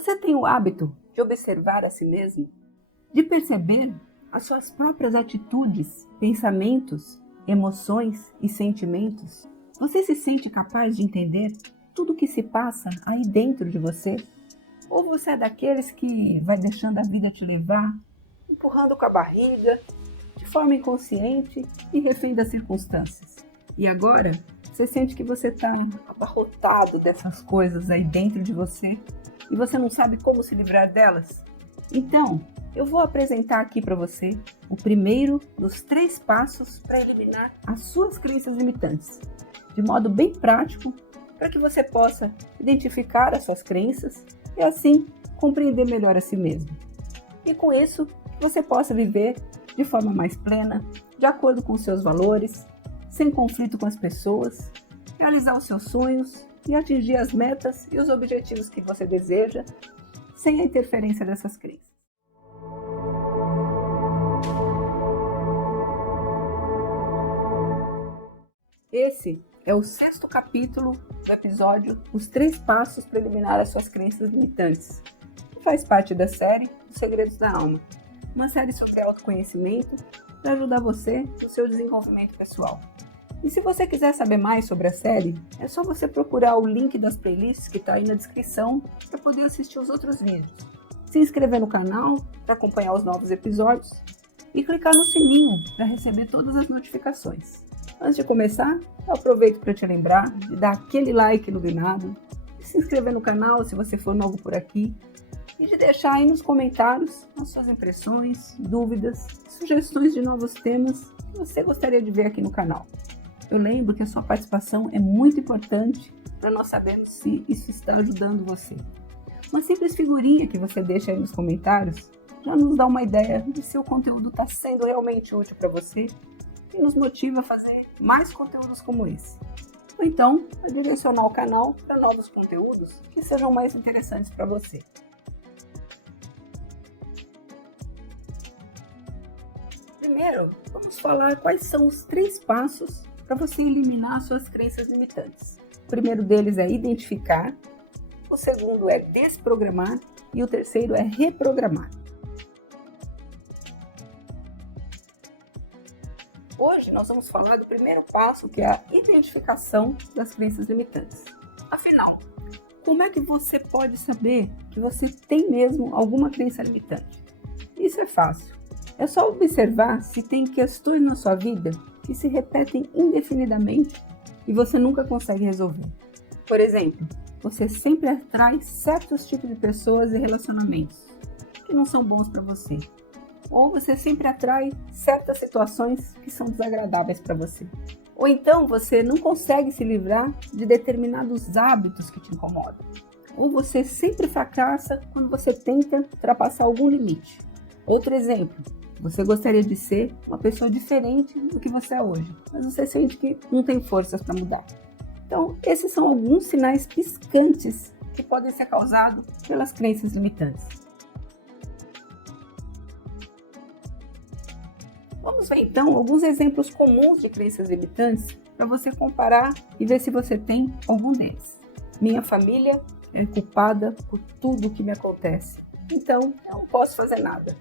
Você tem o hábito de observar a si mesmo? De perceber as suas próprias atitudes, pensamentos, emoções e sentimentos? Você se sente capaz de entender tudo o que se passa aí dentro de você? Ou você é daqueles que vai deixando a vida te levar, empurrando com a barriga, de forma inconsciente e refém das circunstâncias? E agora, você sente que você está abarrotado dessas coisas aí dentro de você e você não sabe como se livrar delas? Então, eu vou apresentar aqui para você o primeiro dos 3 passos para eliminar as suas crenças limitantes, de modo bem prático, para que você possa identificar as suas crenças e assim compreender melhor a si mesmo. E com isso, você possa viver de forma mais plena, de acordo com os seus valores, sem conflito com as pessoas, realizar os seus sonhos e atingir as metas e os objetivos que você deseja, sem a interferência dessas crenças. Esse é o 6º capítulo do episódio Os 3 Passos para Eliminar as Suas Crenças Limitantes, que faz parte da série Os Segredos da Alma, uma série sobre autoconhecimento para ajudar você no seu desenvolvimento pessoal. E se você quiser saber mais sobre a série, é só você procurar o link das playlists que está aí na descrição para poder assistir os outros vídeos. Se inscrever no canal para acompanhar os novos episódios e clicar no sininho para receber todas as notificações. Antes de começar, eu aproveito para te lembrar de dar aquele like iluminado, de se inscrever no canal se você for novo por aqui e de deixar aí nos comentários as suas impressões, dúvidas, sugestões de novos temas que você gostaria de ver aqui no canal. Eu lembro que a sua participação é muito importante para nós sabermos se isso está ajudando você. Uma simples figurinha que você deixa aí nos comentários já nos dá uma ideia de se o conteúdo está sendo realmente útil para você e nos motiva a fazer mais conteúdos como esse. Ou então, a direcionar o canal para novos conteúdos que sejam mais interessantes para você. Primeiro, vamos falar quais são os 3 passos para você eliminar suas crenças limitantes. O primeiro deles é identificar, o segundo é desprogramar e o terceiro é reprogramar. Hoje nós vamos falar do primeiro passo, que é a identificação das crenças limitantes. Afinal, como é que você pode saber que você tem mesmo alguma crença limitante? Isso é fácil. É só observar se tem questões na sua vida que se repetem indefinidamente e você nunca consegue resolver. Por exemplo, você sempre atrai certos tipos de pessoas e relacionamentos que não são bons para você. Ou você sempre atrai certas situações que são desagradáveis para você. Ou então você não consegue se livrar de determinados hábitos que te incomodam. Ou você sempre fracassa quando você tenta ultrapassar algum limite. Outro exemplo, você gostaria de ser uma pessoa diferente do que você é hoje, mas você sente que não tem forças para mudar. Então, esses são alguns sinais piscantes que podem ser causados pelas crenças limitantes. Vamos ver então alguns exemplos comuns de crenças limitantes para você comparar e ver se você tem algum deles. Minha família é culpada por tudo o que me acontece, então eu não posso fazer nada.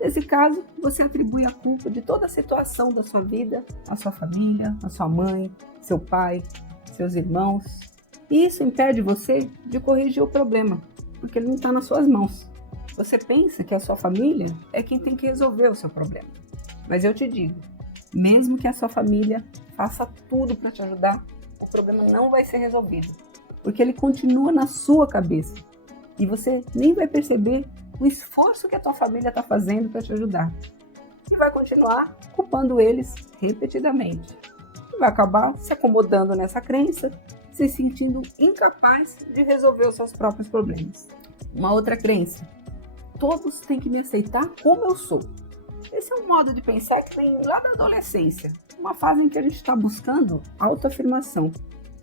Nesse caso, você atribui a culpa de toda a situação da sua vida à sua família, à sua mãe, seu pai, seus irmãos. E isso impede você de corrigir o problema, porque ele não está nas suas mãos. Você pensa que a sua família é quem tem que resolver o seu problema. Mas eu te digo, mesmo que a sua família faça tudo para te ajudar, o problema não vai ser resolvido, porque ele continua na sua cabeça e você nem vai perceber o esforço que a tua família está fazendo para te ajudar. E vai continuar culpando eles repetidamente. E vai acabar se acomodando nessa crença, se sentindo incapaz de resolver os seus próprios problemas. Uma outra crença: todos têm que me aceitar como eu sou. Esse é um modo de pensar que vem lá da adolescência, uma fase em que a gente está buscando autoafirmação,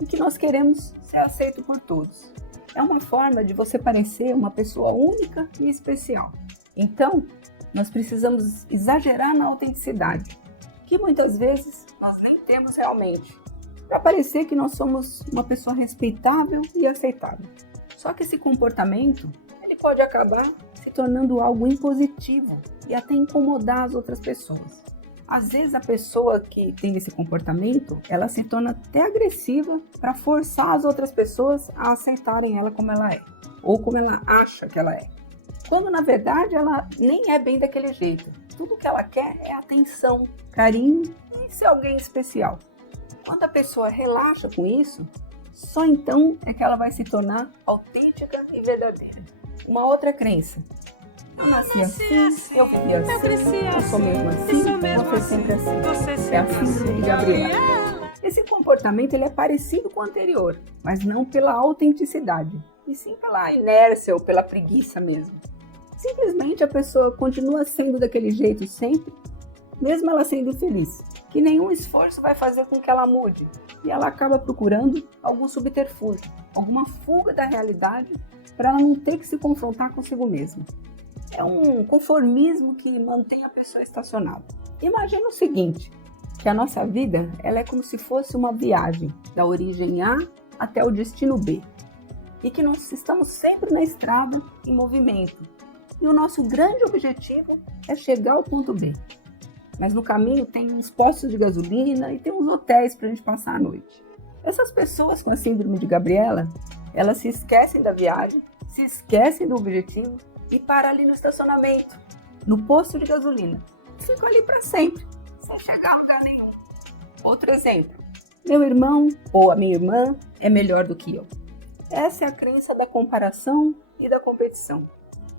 em que nós queremos ser aceito por todos. É uma forma de você parecer uma pessoa única e especial. Então, nós precisamos exagerar na autenticidade, que muitas vezes nós nem temos realmente, para parecer que nós somos uma pessoa respeitável e aceitável. Só que esse comportamento, ele que pode acabar se tornando algo impositivo e até incomodar as outras pessoas. Às vezes a pessoa que tem esse comportamento, ela se torna até agressiva para forçar as outras pessoas a aceitarem ela como ela é, ou como ela acha que ela é. Quando na verdade ela nem é bem daquele jeito. Tudo que ela quer é atenção, carinho e ser alguém especial. Quando a pessoa relaxa com isso, só então é que ela vai se tornar autêntica e verdadeira. Uma outra crença. Eu nasci assim, eu vivi assim, eu sou mesmo assim, vou ser sempre assim. É a síndrome de Gabriela. Esse comportamento ele é parecido com o anterior, mas não pela autenticidade, e sim pela inércia ou pela preguiça mesmo. Simplesmente a pessoa continua sendo daquele jeito sempre, mesmo ela sendo feliz, que nenhum esforço vai fazer com que ela mude, e ela acaba procurando algum subterfúgio, alguma fuga da realidade para ela não ter que se confrontar consigo mesma. É um conformismo que mantém a pessoa estacionada. Imagina o seguinte, que a nossa vida ela é como se fosse uma viagem da origem A até o destino B, e que nós estamos sempre na estrada, em movimento, e o nosso grande objetivo é chegar ao ponto B. Mas no caminho tem uns postos de gasolina e tem uns hotéis para a gente passar a noite. Essas pessoas com a síndrome de Gabriela, elas se esquecem da viagem, se esquecem do objetivo e param ali no estacionamento, no posto de gasolina. Ficam ali para sempre, sem chegar a lugar nenhum. Outro exemplo, meu irmão ou a minha irmã é melhor do que eu. Essa é a crença da comparação e da competição.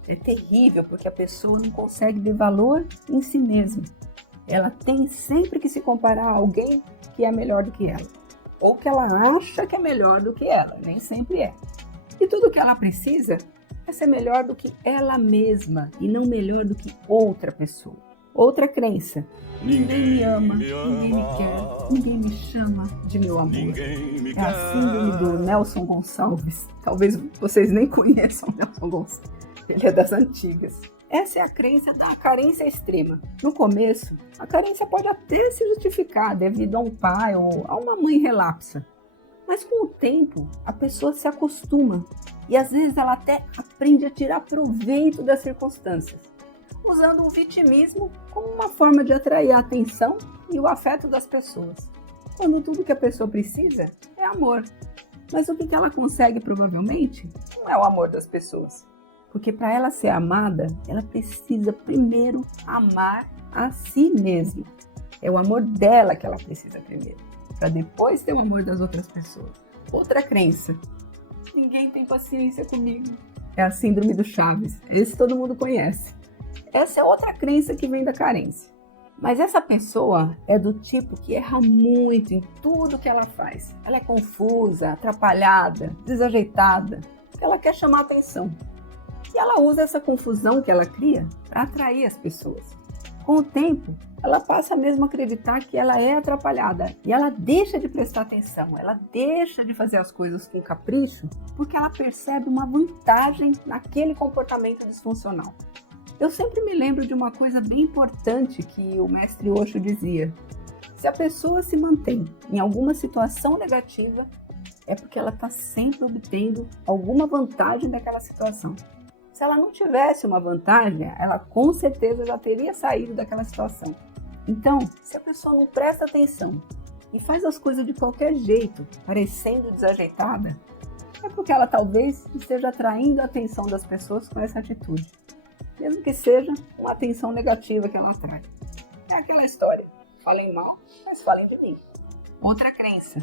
É terrível porque a pessoa não consegue ver valor em si mesma. Ela tem sempre que se comparar a alguém que é melhor do que ela. Ou que ela acha que é melhor do que ela, nem sempre é. E tudo que ela precisa é ser melhor do que ela mesma e não melhor do que outra pessoa. Outra crença. Ninguém me ama, ninguém me quer, ninguém me chama de meu amor. É a síndrome do Nelson Gonçalves. Talvez vocês nem conheçam o Nelson Gonçalves. Ele é das antigas. Essa é a crença da carência extrema. No começo, a carência pode até se justificar devido a um pai ou a uma mãe relapsa. Mas com o tempo, a pessoa se acostuma e às vezes ela até aprende a tirar proveito das circunstâncias, usando o vitimismo como uma forma de atrair a atenção e o afeto das pessoas, quando tudo que a pessoa precisa é amor. Mas o que ela consegue provavelmente não é o amor das pessoas. Porque para ela ser amada, ela precisa primeiro amar a si mesma. É o amor dela que ela precisa primeiro, para depois ter o amor das outras pessoas. Outra crença. Ninguém tem paciência comigo. É a síndrome do Chaves. Esse todo mundo conhece. Essa é outra crença que vem da carência. Mas essa pessoa é do tipo que erra muito em tudo que ela faz. Ela é confusa, atrapalhada, desajeitada. Ela quer chamar atenção. E ela usa essa confusão que ela cria para atrair as pessoas. Com o tempo, ela passa mesmo a acreditar que ela é atrapalhada e ela deixa de prestar atenção, ela deixa de fazer as coisas com capricho porque ela percebe uma vantagem naquele comportamento disfuncional. Eu sempre me lembro de uma coisa bem importante que o mestre Osho dizia. Se a pessoa se mantém em alguma situação negativa, é porque ela está sempre obtendo alguma vantagem daquela situação. Se ela não tivesse uma vantagem, ela com certeza já teria saído daquela situação. Então, se a pessoa não presta atenção e faz as coisas de qualquer jeito, parecendo desajeitada, é porque ela talvez esteja atraindo a atenção das pessoas com essa atitude. Mesmo que seja uma atenção negativa que ela atrai. É aquela história, falem mal, mas falem de mim. Outra crença,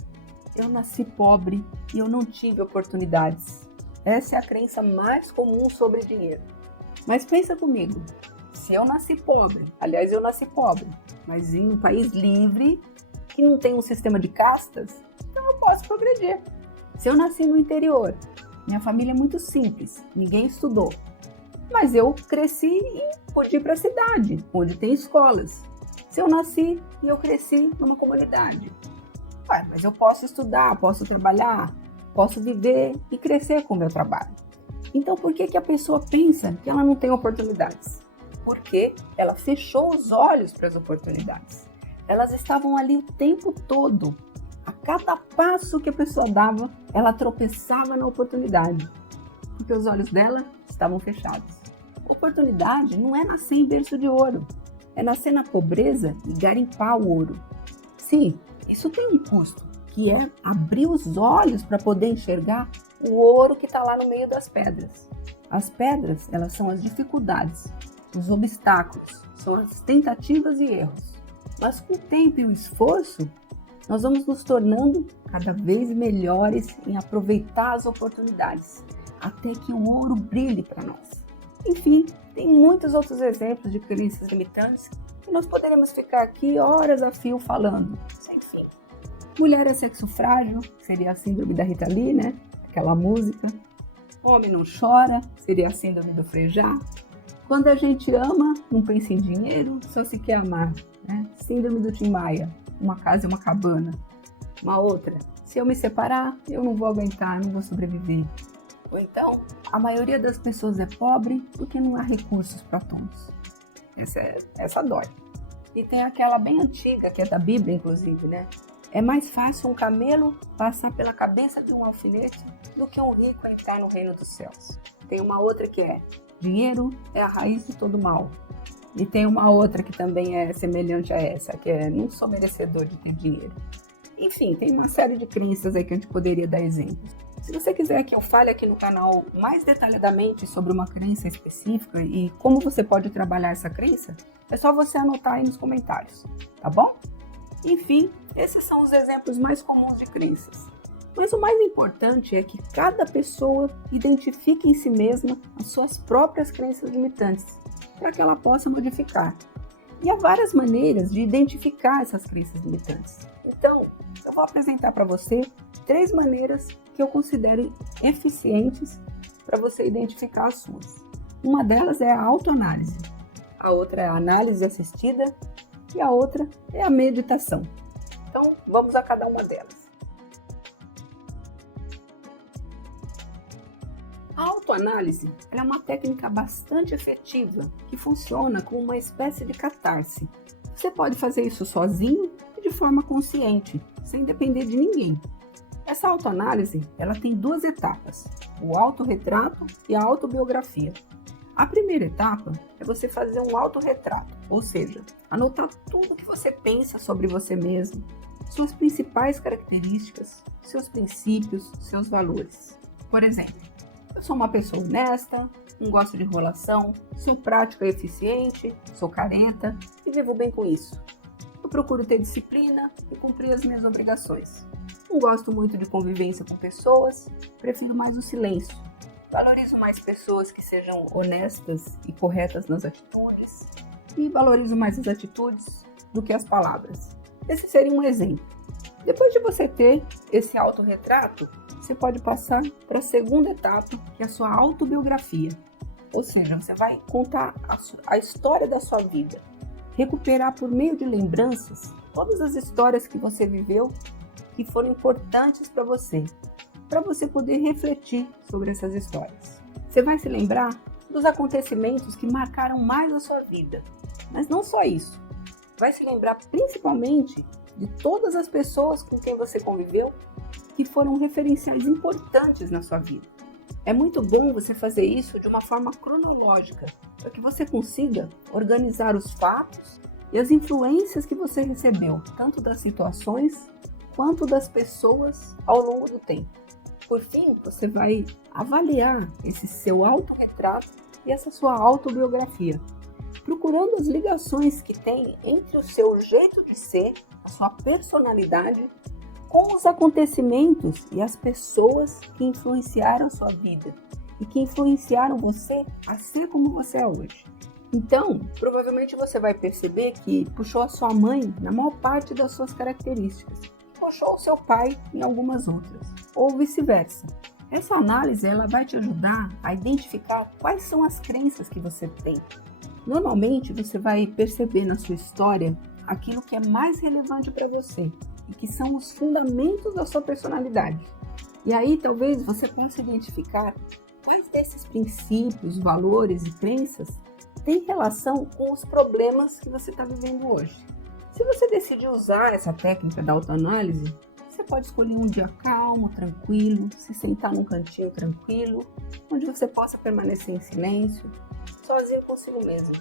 eu nasci pobre e eu não tive oportunidades. Essa é a crença mais comum sobre dinheiro. Mas pensa comigo, se eu nasci pobre, aliás eu nasci pobre, mas em um país livre, que não tem um sistema de castas, então eu posso progredir. Se eu nasci no interior, minha família é muito simples, ninguém estudou, mas eu cresci e pude ir para a cidade, onde tem escolas. Se eu nasci e eu cresci numa comunidade, mas eu posso estudar, posso trabalhar, posso viver e crescer com o meu trabalho. Então por que a pessoa pensa que ela não tem oportunidades? Porque ela fechou os olhos para as oportunidades. Elas estavam ali o tempo todo. A cada passo que a pessoa dava, ela tropeçava na oportunidade. Porque os olhos dela estavam fechados. Oportunidade não é nascer em berço de ouro, é nascer na pobreza e garimpar o ouro. Sim, isso tem um custo, que é abrir os olhos para poder enxergar o ouro que está lá no meio das pedras. As pedras, elas são as dificuldades, os obstáculos, são as tentativas e erros. Mas com o tempo e o esforço, nós vamos nos tornando cada vez melhores em aproveitar as oportunidades, até que o ouro brilhe para nós. Enfim, tem muitos outros exemplos de crenças limitantes que nós poderemos ficar aqui horas a fio falando, sem fim. Mulher é sexo frágil, seria a síndrome da Rita Lee, né? Aquela música. Homem não chora, seria a síndrome do Frejá. Quando a gente ama, não pensa em dinheiro, só se quer amar, né? Síndrome do Tim Maia, uma casa e uma cabana. Uma outra, se eu me separar, eu não vou aguentar, não vou sobreviver. Ou então, a maioria das pessoas é pobre porque não há recursos para todos. Essa dói. E tem aquela bem antiga, que é da Bíblia, inclusive, né? É mais fácil um camelo passar pela cabeça de um alfinete do que um rico entrar no reino dos céus. Tem uma outra que é: dinheiro é a raiz de todo mal. E tem uma outra que também é semelhante a essa, que é: não sou merecedor de ter dinheiro. Enfim, tem uma série de crenças aí que a gente poderia dar exemplos. Se você quiser que eu fale aqui no canal mais detalhadamente sobre uma crença específica e como você pode trabalhar essa crença, é só você anotar aí nos comentários, tá bom? Enfim, esses são os exemplos mais comuns de crenças. Mas o mais importante é que cada pessoa identifique em si mesma as suas próprias crenças limitantes, para que ela possa modificar. E há várias maneiras de identificar essas crenças limitantes. Então, eu vou apresentar para você 3 maneiras que eu considero eficientes para você identificar as suas. Uma delas é a autoanálise, a outra é a análise assistida e a outra é a meditação. Então, vamos a cada uma delas. A autoanálise é uma técnica bastante efetiva que funciona como uma espécie de catarse. Você pode fazer isso sozinho e de forma consciente, sem depender de ninguém. Essa autoanálise, ela tem 2 etapas, o autorretrato e a autobiografia. A primeira etapa é você fazer um autorretrato, ou seja, anotar tudo que você pensa sobre você mesmo, suas principais características, seus princípios, seus valores. Por exemplo, eu sou uma pessoa honesta, não gosto de enrolação, sou prática e eficiente, sou carenta e vivo bem com isso. Eu procuro ter disciplina e cumprir as minhas obrigações. Não gosto muito de convivência com pessoas, prefiro mais o silêncio. Valorizo mais pessoas que sejam honestas e corretas nas atitudes e valorizo mais as atitudes do que as palavras. Esse seria um exemplo. Depois de você ter esse autorretrato, você pode passar para a segunda etapa, que é a sua autobiografia. Ou seja, você vai contar a história da sua vida, recuperar por meio de lembranças todas as histórias que você viveu que foram importantes para você poder refletir sobre essas histórias. Você vai se lembrar dos acontecimentos que marcaram mais a sua vida, mas não só isso. Vai se lembrar principalmente de todas as pessoas com quem você conviveu que foram referenciais importantes na sua vida. É muito bom você fazer isso de uma forma cronológica, para que você consiga organizar os fatos e as influências que você recebeu, tanto das situações quanto das pessoas ao longo do tempo. Por fim, você vai avaliar esse seu autorretrato e essa sua autobiografia, procurando as ligações que tem entre o seu jeito de ser, a sua personalidade, com os acontecimentos e as pessoas que influenciaram a sua vida e que influenciaram você a ser como você é hoje. Então, provavelmente você vai perceber que puxou a sua mãe na maior parte das suas características, puxou o seu pai em algumas outras, ou vice-versa. Essa análise ela vai te ajudar a identificar quais são as crenças que você tem. Normalmente você vai perceber na sua história aquilo que é mais relevante para você e que são os fundamentos da sua personalidade. E aí talvez você possa identificar quais desses princípios, valores e crenças têm relação com os problemas que você está vivendo hoje. Se você decidir usar essa técnica da autoanálise, Você pode escolher um dia calmo, tranquilo, se sentar num cantinho tranquilo, onde você possa permanecer em silêncio, sozinho consigo mesmo.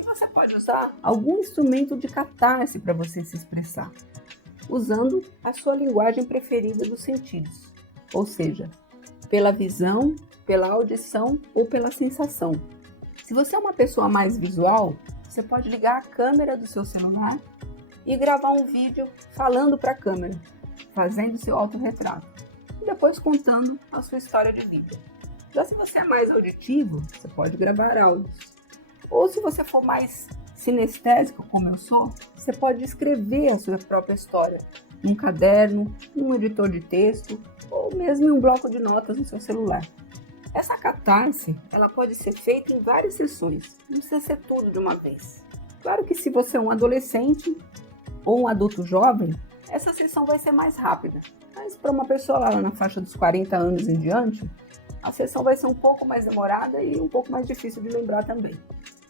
E você pode usar algum instrumento de catarse para você se expressar, usando a sua linguagem preferida dos sentidos, ou seja, pela visão, pela audição ou pela sensação. Se você é uma pessoa mais visual, você pode ligar a câmera do seu celular e gravar um vídeo falando para a câmera, fazendo seu autorretrato e depois contando a sua história de vida. Já se você é mais auditivo, você pode gravar áudios. Ou se você for mais sinestésico, como eu sou, você pode escrever a sua própria história num caderno, num editor de texto ou mesmo em um bloco de notas no seu celular. Essa catarse, ela pode ser feita em várias sessões, não precisa ser tudo de uma vez. Claro que se você é um adolescente ou um adulto jovem, essa sessão vai ser mais rápida. Mas para uma pessoa lá na faixa dos 40 anos em diante, a sessão vai ser um pouco mais demorada e um pouco mais difícil de lembrar também.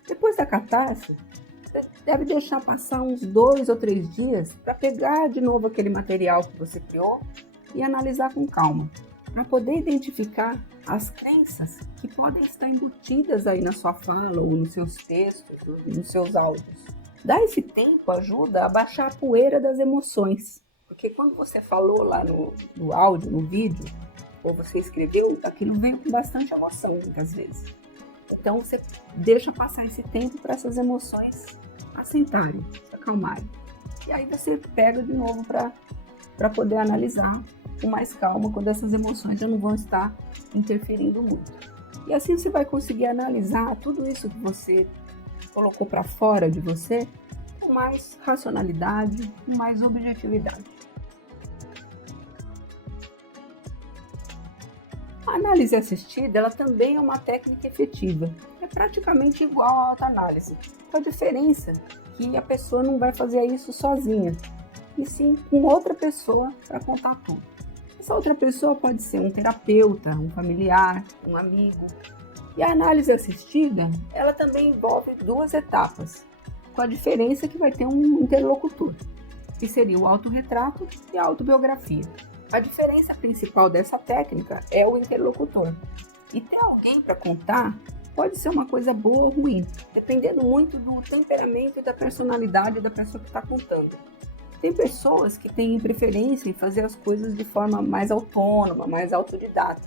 Depois da catarse, você deve deixar passar uns 2 ou 3 dias para pegar de novo aquele material que você criou e analisar com calma, para poder identificar as crenças que podem estar embutidas aí na sua fala ou nos seus textos, nos seus áudios. Dar esse tempo ajuda a baixar a poeira das emoções, porque quando você falou lá no áudio, no vídeo, ou você escreveu, aquilo veio com bastante emoção muitas vezes. Então você deixa passar esse tempo para essas emoções assentarem, se acalmarem. E aí você pega de novo para poder analisar com mais calma quando essas emoções já não vão estar interferindo muito. E assim você vai conseguir analisar tudo isso que você colocou para fora de você com mais racionalidade, com mais objetividade. A análise assistida, ela também é uma técnica efetiva. É praticamente igual à autoanálise, com a diferença que a pessoa não vai fazer isso sozinha, e sim com outra pessoa para contar tudo. Essa outra pessoa pode ser um terapeuta, um familiar, um amigo. E a análise assistida, ela também envolve 2 etapas, com a diferença que vai ter um interlocutor, que seria o autorretrato e a autobiografia. A diferença principal dessa técnica é o interlocutor. E ter alguém para contar pode ser uma coisa boa ou ruim, dependendo muito do temperamento e da personalidade da pessoa que está contando. Tem pessoas que têm preferência em fazer as coisas de forma mais autônoma, mais autodidata.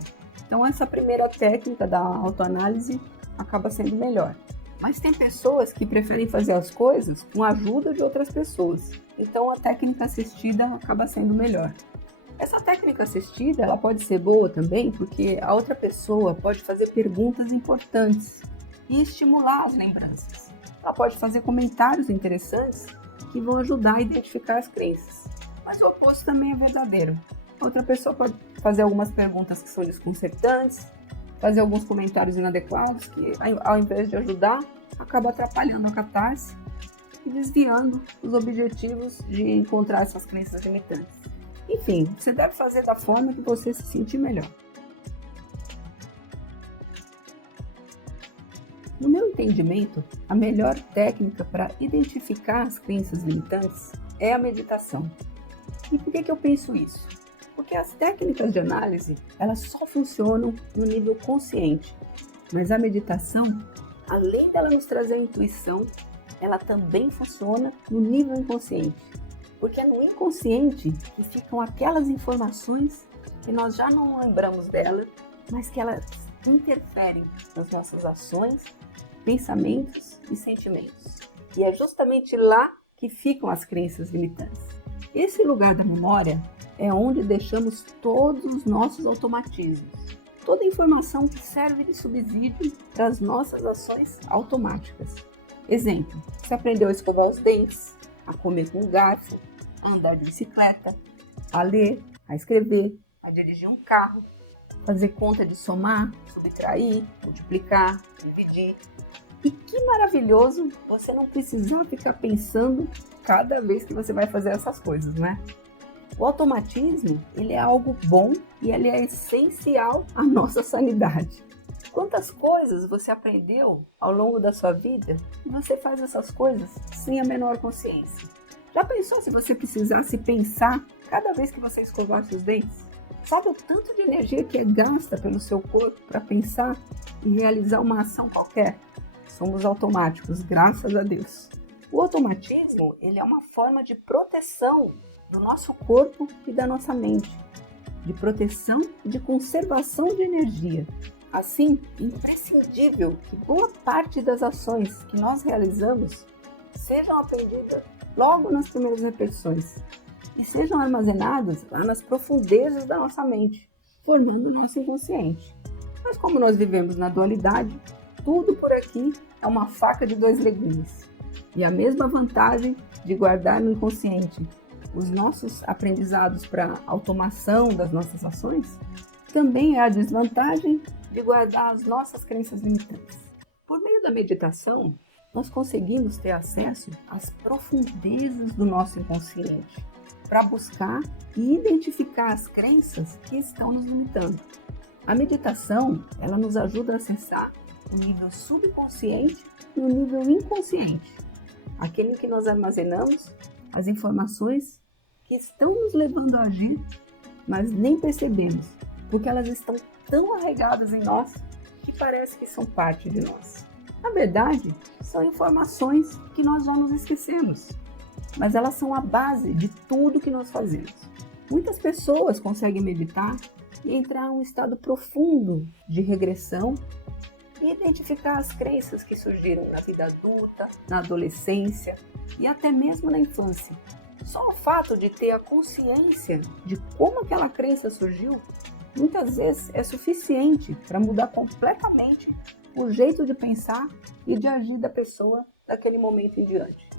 Então essa primeira técnica da autoanálise acaba sendo melhor. Mas tem pessoas que preferem fazer as coisas com a ajuda de outras pessoas. Então a técnica assistida acaba sendo melhor. Essa técnica assistida, ela pode ser boa também porque a outra pessoa pode fazer perguntas importantes e estimular as lembranças. Ela pode fazer comentários interessantes que vão ajudar a identificar as crenças. Mas o oposto também é verdadeiro. A outra pessoa pode fazer algumas perguntas que são desconcertantes, fazer alguns comentários inadequados que, ao invés de ajudar, acaba atrapalhando a catarse e desviando os objetivos de encontrar essas crenças limitantes. Enfim, você deve fazer da forma que você se sentir melhor. No meu entendimento, a melhor técnica para identificar as crenças limitantes é a meditação. E por que eu penso isso? Porque as técnicas de análise, elas só funcionam no nível consciente, mas a meditação, além dela nos trazer a intuição, ela também funciona no nível inconsciente. Porque é no inconsciente que ficam aquelas informações que nós já não lembramos dela, mas que elas interferem nas nossas ações, pensamentos e sentimentos. E é justamente lá que ficam as crenças limitantes. Esse lugar da memória é onde deixamos todos os nossos automatismos, toda a informação que serve de subsídio para as nossas ações automáticas. Exemplo, você aprendeu a escovar os dentes, a comer com garfo, a andar de bicicleta, a ler, a escrever, a dirigir um carro, fazer conta de somar, subtrair, multiplicar, dividir. E que maravilhoso você não precisar ficar pensando cada vez que você vai fazer essas coisas, né? O automatismo, ele é algo bom e ele é essencial à nossa sanidade. Quantas coisas você aprendeu ao longo da sua vida e você faz essas coisas sem a menor consciência? Já pensou se você precisasse pensar cada vez que você escovasse os dentes? Sabe o tanto de energia que é gasta pelo seu corpo para pensar e realizar uma ação qualquer? Somos automáticos, graças a Deus. O automatismo, ele é uma forma de proteção do nosso corpo e da nossa mente, de proteção e de conservação de energia. Assim, é imprescindível que boa parte das ações que nós realizamos sejam aprendidas logo nas primeiras repetições e sejam armazenadas lá nas profundezas da nossa mente, formando o nosso inconsciente. Mas como nós vivemos na dualidade, tudo por aqui é uma faca de dois legumes. E a mesma vantagem de guardar no inconsciente os nossos aprendizados para automação das nossas ações, também é a desvantagem de guardar as nossas crenças limitantes. Por meio da meditação, nós conseguimos ter acesso às profundezas do nosso inconsciente para buscar e identificar as crenças que estão nos limitando. A meditação, ela nos ajuda a acessar o nível subconsciente e o nível inconsciente, aquele em que nós armazenamos as informações que estão nos levando a agir, mas nem percebemos, porque elas estão tão arraigadas em nós que parece que são parte de nós. Na verdade, são informações que nós já nos esquecemos, mas elas são a base de tudo que nós fazemos. Muitas pessoas conseguem meditar e entrar em um estado profundo de regressão e identificar as crenças que surgiram na vida adulta, na adolescência e até mesmo na infância. Só o fato de ter a consciência de como aquela crença surgiu, muitas vezes é suficiente para mudar completamente o jeito de pensar e de agir da pessoa daquele momento em diante.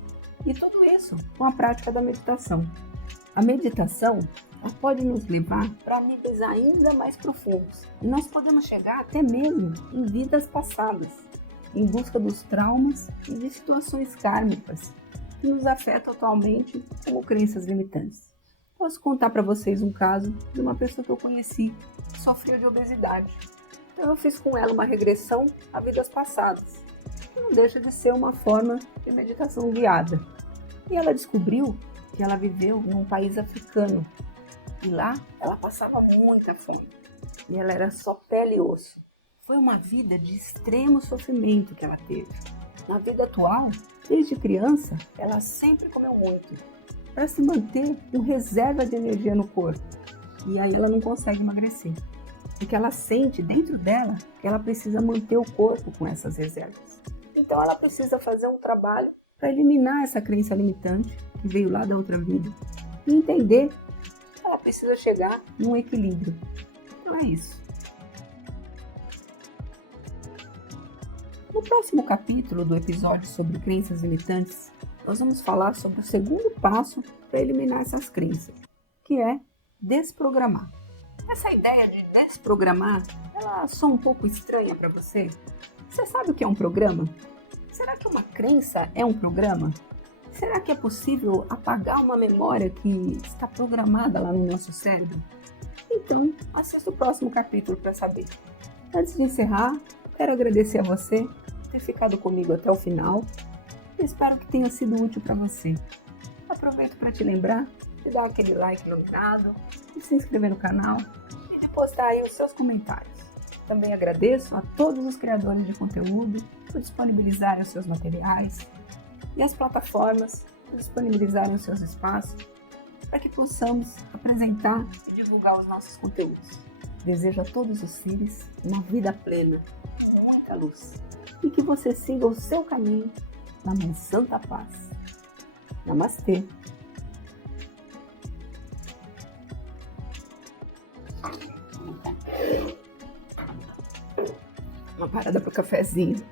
E tudo isso com a prática da meditação. A meditação ela pode nos levar para níveis ainda mais profundos. E nós podemos chegar até mesmo em vidas passadas, em busca dos traumas e de situações kármicas que nos afetam atualmente como crenças limitantes. Posso contar para vocês um caso de uma pessoa que eu conheci que sofreu de obesidade. Então eu fiz com ela uma regressão a vidas passadas, que não deixa de ser uma forma de meditação guiada. E ela descobriu que ela viveu num país africano. E lá ela passava muita fome. E ela era só pele e osso. Foi uma vida de extremo sofrimento que ela teve. Na vida atual, desde criança, ela sempre comeu muito, para se manter com reserva de energia no corpo. E aí ela não consegue emagrecer. Porque ela sente dentro dela que ela precisa manter o corpo com essas reservas. Então ela precisa fazer um trabalho para eliminar essa crença limitante que veio lá da outra vida e entender que ela precisa chegar num equilíbrio. Então é isso. No próximo capítulo do episódio sobre crenças limitantes, nós vamos falar sobre o segundo passo para eliminar essas crenças, que é desprogramar. Essa ideia de desprogramar, ela soa um pouco estranha para você? Você sabe o que é um programa? Será que uma crença é um programa? Será que é possível apagar uma memória que está programada lá no nosso cérebro? Então, assista o próximo capítulo para saber. Antes de encerrar, quero agradecer a você por ter ficado comigo até o final e espero que tenha sido útil para você. Aproveito para te lembrar de dar aquele like iluminado, de se inscrever no canal e de postar aí os seus comentários. Também agradeço a todos os criadores de conteúdo por disponibilizarem os seus materiais e as plataformas por disponibilizarem os seus espaços para que possamos apresentar e divulgar os nossos conteúdos. Desejo a todos os seres uma vida plena, com muita luz, e que você siga o seu caminho na mais santa paz. Namastê! Uma parada para o cafezinho.